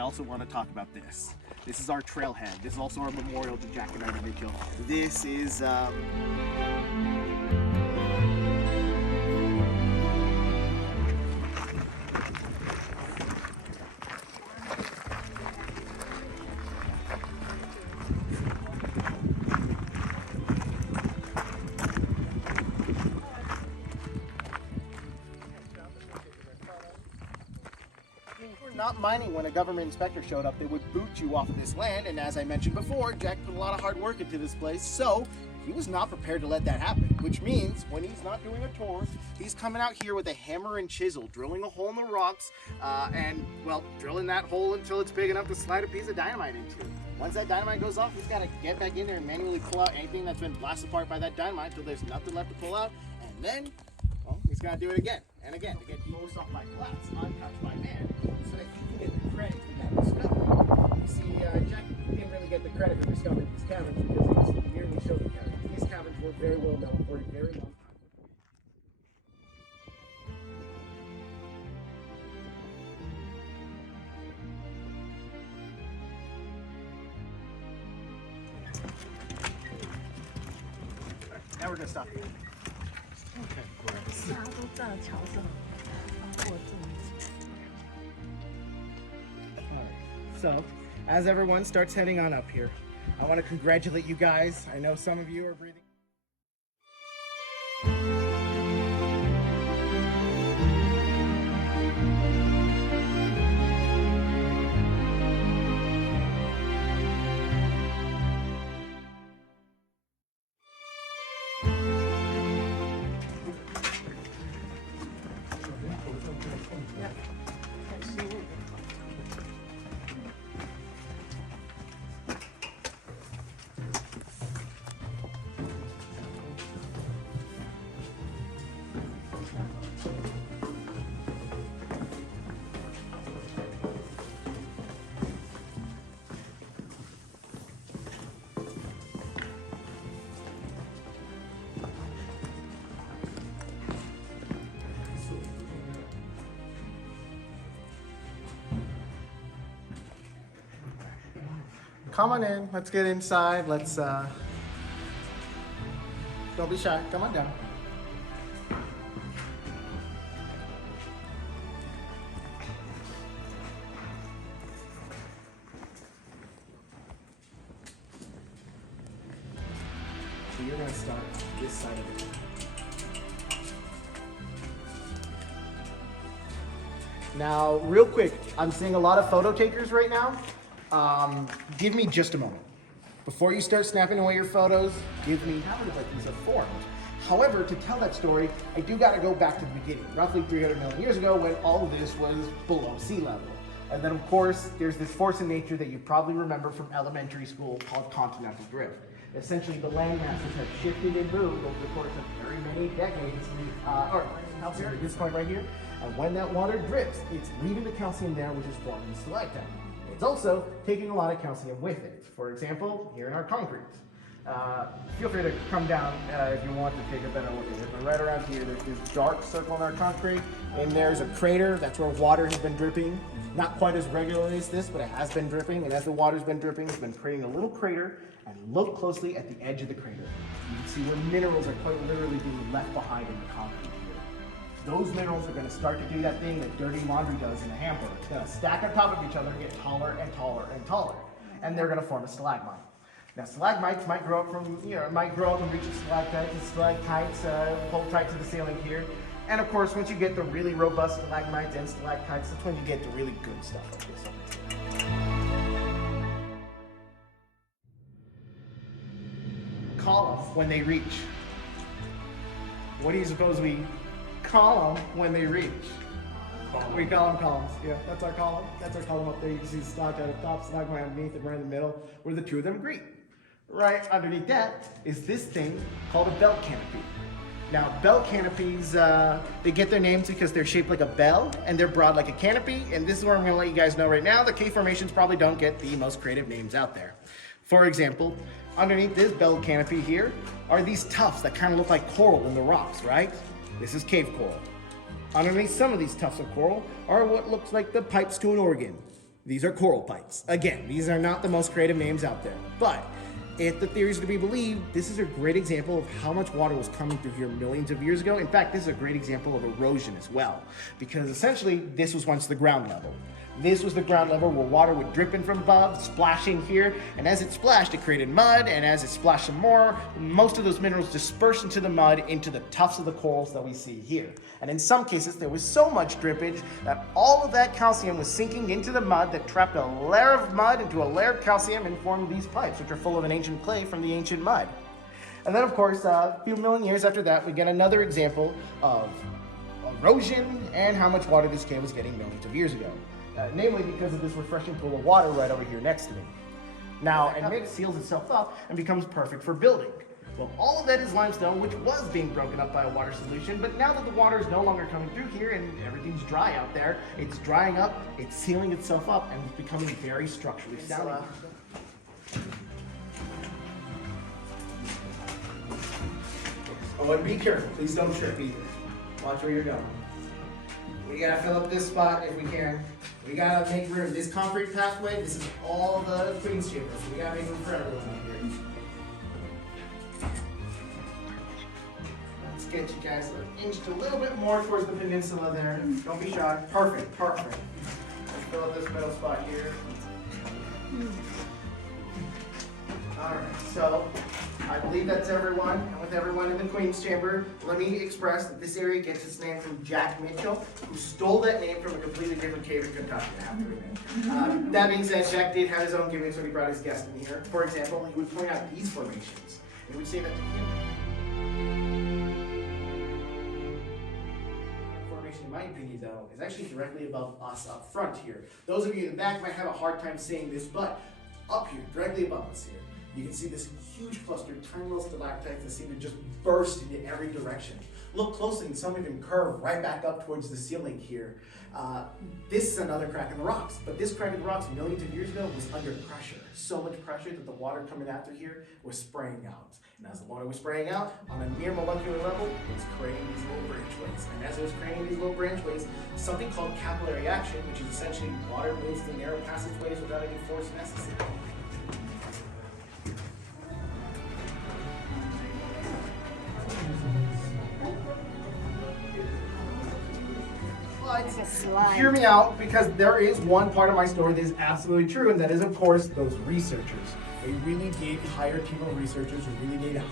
I also want to talk about this. This is our trailhead. This is also our memorial to Jack and our individual. This is not mining. When a government inspector showed up, they would boot you off of this land, and as I mentioned before, Jack put a lot of hard work into this place, so he was not prepared to let that happen, which means when he's not doing a tour, he's coming out here with a hammer and chisel, drilling a hole in the rocks, and, well, drilling that hole until it's big enough to slide a piece of dynamite into. Once that dynamite goes off, he's got to get back in there and manually pull out anything that's been blasted apart by that dynamite until there's nothing left to pull out, and then, well, he's got to do it again and again to get most off by glass, untouched by man, so that he can get the credit for that discovery. You see, Jack didn't really get the credit for discovering these caverns because he merely showed the caverns. These caverns were very well known for a very long time. Now we're going to stop here. Okay, gross. So, as everyone starts heading on up here, I want to congratulate you guys. I know some of you are breathing. Come on in, let's get inside, let's, don't be shy, come on down. So you're gonna start this side of it. Now, real quick, I'm seeing a lot of photo takers right now. Give me just a moment. Before you start snapping away your photos, give me how many like these are formed. However, to tell that story, I do gotta go back to the beginning, roughly 300 million years ago when all of this was below sea level. And then of course, there's this force in nature that you probably remember from elementary school called continental drift. Essentially, the land masses have shifted and moved over the course of very many decades, or out here at this point right here. And when that water drifts, it's leaving the calcium there, which is forming stalactite. It's also taking a lot of calcium with it. For example, here in our concrete. Feel free to come down if you want to take a better look at it. But right around here, there's this dark circle in our concrete, and there's a crater. That's where water has been dripping. Not quite as regularly as this, but it has been dripping. And as the water's been dripping, it's been creating a little crater. And look closely at the edge of the crater. You can see where minerals are quite literally being left behind in the concrete. Those minerals are going to start to do that thing that dirty laundry does in a hamper. It's going to stack on top of each other and get taller and taller and taller. And they're going to form a stalagmite. Now, stalagmites might grow up from, might grow up and reach stalactites and stalactites, hold tight to the ceiling here. And of course, once you get the really robust stalagmites and stalactites, that's when you get the really good stuff like this. Column when they reach. What do you suppose we call them when they reach? We call them columns. Yeah, that's our column. That's our column up there. You can see the stalactite at the top, stalagmite underneath, and right in the middle, where the two of them agree. Right underneath that is this thing called a belt canopy. Now, belt canopies, they get their names because they're shaped like a bell and they're broad like a canopy. And this is where I'm going to let you guys know right now, the cave formations probably don't get the most creative names out there. For example, underneath this bell canopy here are these tufts that kind of look like coral in the rocks, right? This is cave coral. Underneath some of these tufts of coral are what looks like the pipes to an organ. These are coral pipes. Again, these are not the most creative names out there, but if the theory is to be believed, this is a great example of how much water was coming through here millions of years ago. In fact, this is a great example of erosion as well, because essentially this was once the ground level. This was the ground level where water would drip in from above, splashing here, and as it splashed, it created mud, and as it splashed some more, most of those minerals dispersed into the mud, into the tufts of the corals that we see here. And in some cases, there was so much drippage that all of that calcium was sinking into the mud that trapped a layer of mud into a layer of calcium and formed these pipes, which are full of an ancient clay from the ancient mud. And then, of course, a few million years after that, we get another example of erosion and how much water this cave was getting millions of years ago. Namely because of this refreshing pool of water right over here next to me. Now, and it seals itself up and becomes perfect for building. Well, all of that is limestone, which was being broken up by a water solution, but now that the water is no longer coming through here and everything's dry out there, it's drying up, it's sealing itself up, and it's becoming very structurally sound. Oh, and be careful, please don't trip either. Watch where you're going. We gotta fill up this spot if we can. We gotta make room. This concrete pathway, this is all the Queen's Chamber, so we gotta make room for everyone here. Let's get you guys inched a little bit more towards the peninsula there. Don't be shy. Perfect, perfect. Let's fill up this middle spot here. Alright, so I believe that's everyone, and with everyone in the Queen's Chamber, let me express that this area gets its name from Jack Mitchell, who stole that name from a completely different cave in Kentucky. That being said, Jack did have his own gimmicks when he brought his guests in here. For example, he would point out these formations, and he would say that to him. Formation, in my opinion, though, is actually directly above us up front here. Those of you in the back might have a hard time saying this, but up here, directly above us here, you can see this huge cluster of tiny little stalactites that seem to just burst into every direction. Look closely and some even curve right back up towards the ceiling here. This is another crack in the rocks, but this crack in the rocks millions of years ago was under pressure. So much pressure that the water coming out through here was spraying out. And as the water was spraying out, on a near molecular level, it was creating these little branchways. And as it was creating these little branchways, something called capillary action, which is essentially water moves through narrow passageways without any force necessary. Hear me out, because there is one part of my story that is absolutely true, and that is, of course, those researchers. They really did hire a team of researchers who really did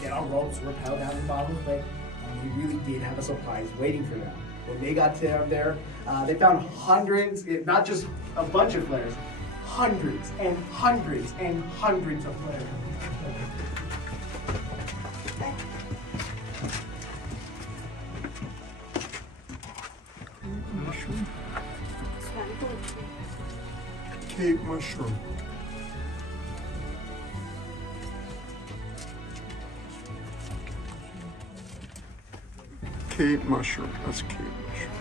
get on ropes, rappel down the bottom of the lake, and they really did have a surprise waiting for them. When they got down there, they found hundreds, not just a bunch of flares, hundreds and hundreds and hundreds of flares. Mushroom. Cave mushroom. Cave mushroom. That's cave mushroom.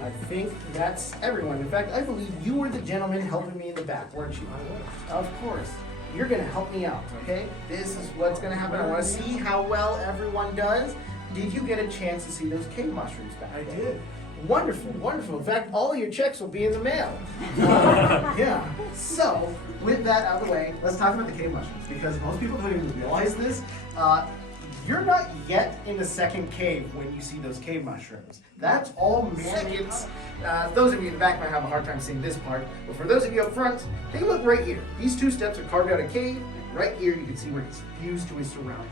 I think that's everyone. In fact, I believe you were the gentleman helping me in the back, weren't you? I was. Of course. You're going to help me out, okay? This is what's going to happen. I want to see how well everyone does. Did you get a chance to see those cave mushrooms back there? I did. Wonderful, wonderful. In fact, all of your checks will be in the mail. Yeah. So, with that out of the way, let's talk about the cave mushrooms, because most people don't even realize this. You're not yet in the second cave when you see those cave mushrooms. That's all man-made. Those of you in the back might have a hard time seeing this part, but for those of you up front, take a look right here. These two steps are carved out of a cave, and right here you can see where it's fused to its surroundings.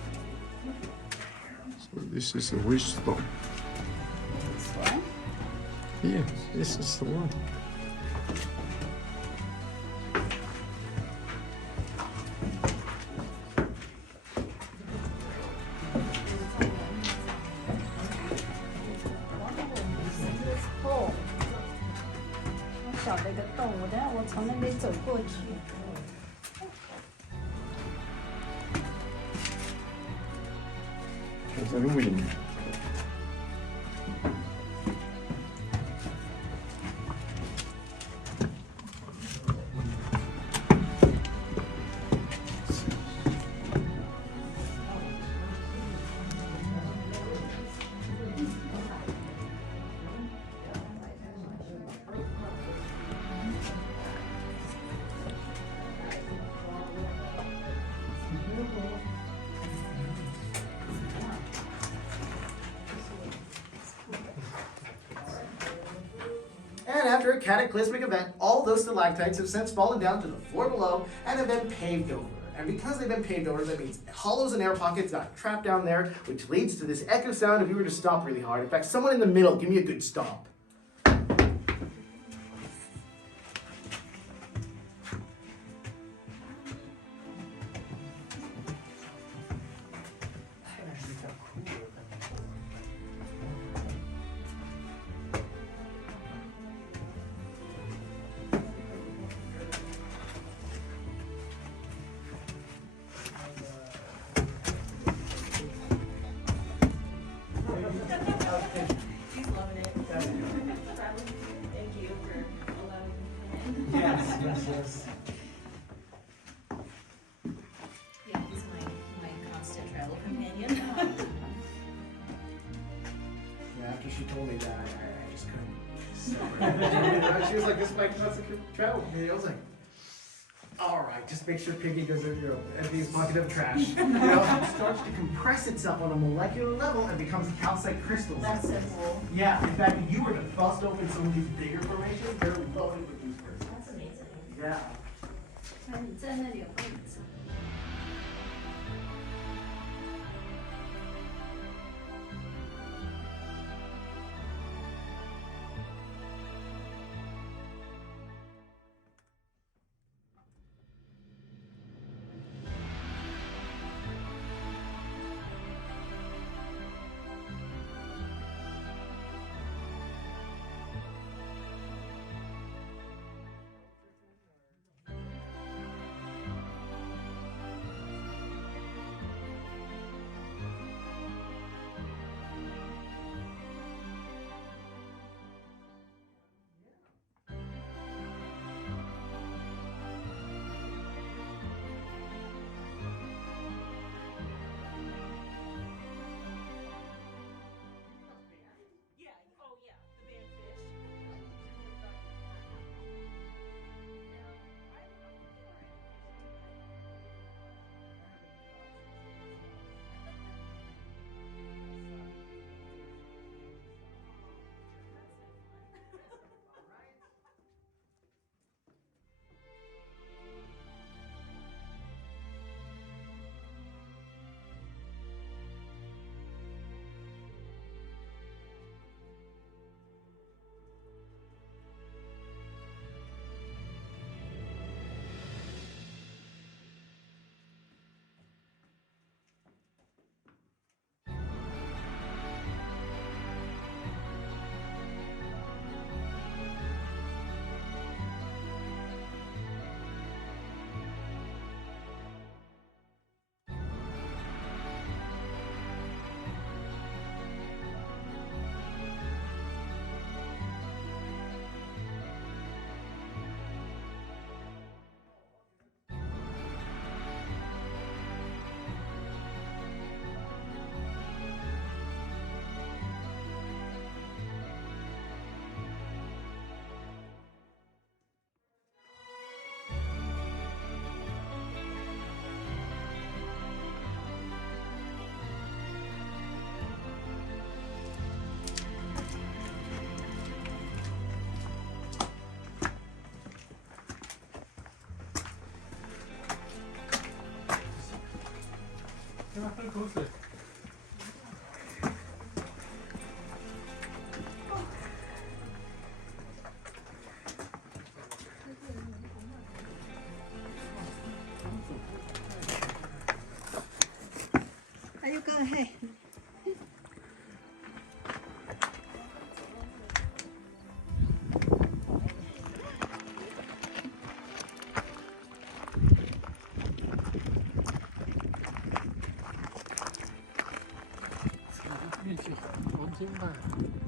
So this is a wish stone. This one? Yeah, this is the one. Oh，好小的一个洞，我从那边走过去。There's a ruin. And after a cataclysmic event, all those stalactites have since fallen down to the floor below and have been paved over. And because they've been paved over, that means hollows and air pockets got trapped down there, which leads to this echo sound if you were to stop really hard. In fact, someone in the middle, give me a good stomp. She's loving it. Thank you for allowing me. Yes, yes, yes. Yeah, he's my constant travel companion. Yeah, after she told me that, I just couldn't. She was like, "This is my constant travel companion." I was like, "All right, just make sure Piggy doesn't, empty his pocket of trash." It starts to compress itself on a molecular level and becomes calcite crystals. That's simple. Yeah, in fact, if you were to bust open some of these bigger formations, they're loaded with these crystals. That's amazing. Yeah. 那你在那里会影响。Yeah. Oh, yeah. The band fish. Are you going? Hey.运气黄金吧。